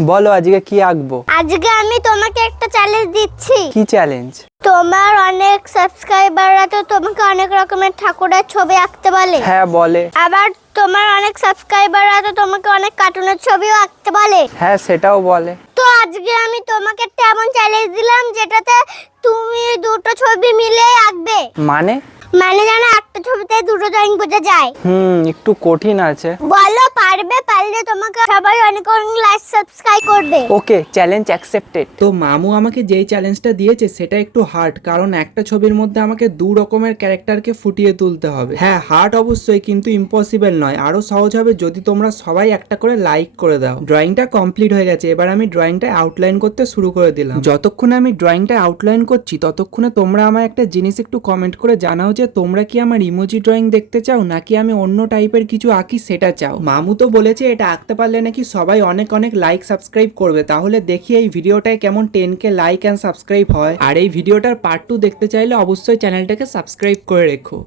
বলো আজকে কি আঁকবো? আজকে আমি তোমাকে একটা চ্যালেঞ্জ দিচ্ছি। কি চ্যালেঞ্জ? তোমার অনেক সাবস্ক্রাইবাররা তো তোমাকে অনেক রকমের ঠাকুরের ছবি আঁকতে বলে। হ্যাঁ বলে। আবার তোমার অনেক সাবস্ক্রাইবাররা তো তোমাকে অনেক কার্টুনের ছবিও আঁকতে বলে। হ্যাঁ সেটাও বলে। তো আজকে আমি তোমাকে একটা এমন চ্যালেঞ্জ দিলাম যেটাতে তুমি দুটো ছবি মিলে আঁকবে। মানে? মানে জানো একটা ছবিতে দুটো ড্রয়িং বোঝা যায়। একটু কঠিন আছে। বলো পারবে? পারলে তোমাকে সবাই অনেক অনেক লাইক সাবস্ক্রাইব করবে। ওকে, চ্যালেঞ্জ অ্যাকসেপ্টেড। তো মামু আমাকে যেই চ্যালেঞ্জটা দিয়েছে সেটা একটু হার্ড, কারণ একটা ছবির মধ্যে আমাকে দু রকমের ক্যারেক্টারকে ফুটিয়ে তুলতে হবে। হ্যাঁ হার্ড অবশ্যই, কিন্তু ইম্পসিবল নয়, আরো সহজ হবে যদি তোমরা সবাই একটা করে লাইক করে দাও। ড্রয়িংটা কমপ্লিট হয়ে গেছে, এবার আমি ড্রয়িংটা আউটলাইন করতে শুরু করে দিলাম। যতক্ষণে আমি ড্রয়িংটা আউটলাইন করছি ততক্ষণে তোমরা আমার একটা জিনিস একটু কমেন্ট করে জানাও যে তোমরা কি আমার ইমোজি ড্রয়িং দেখতে চাও নাকি আমি অন্য টাইপের কিছু আঁকি সেটা চাও। মামু তো বলেছে এটা আঁকতে পারলে নাকি সবাই অনেক অনেক লাইক সাবস্ক্রাইব করবে, তাহলে দেখি এই ভিডিওটায় কেমন 10K লাইক অ্যান্ড সাবস্ক্রাইব হয়। আর এই ভিডিওটার পার্ট 2 দেখতে চাইলে অবশ্যই চ্যানেলটাকে সাবস্ক্রাইব করে রেখো।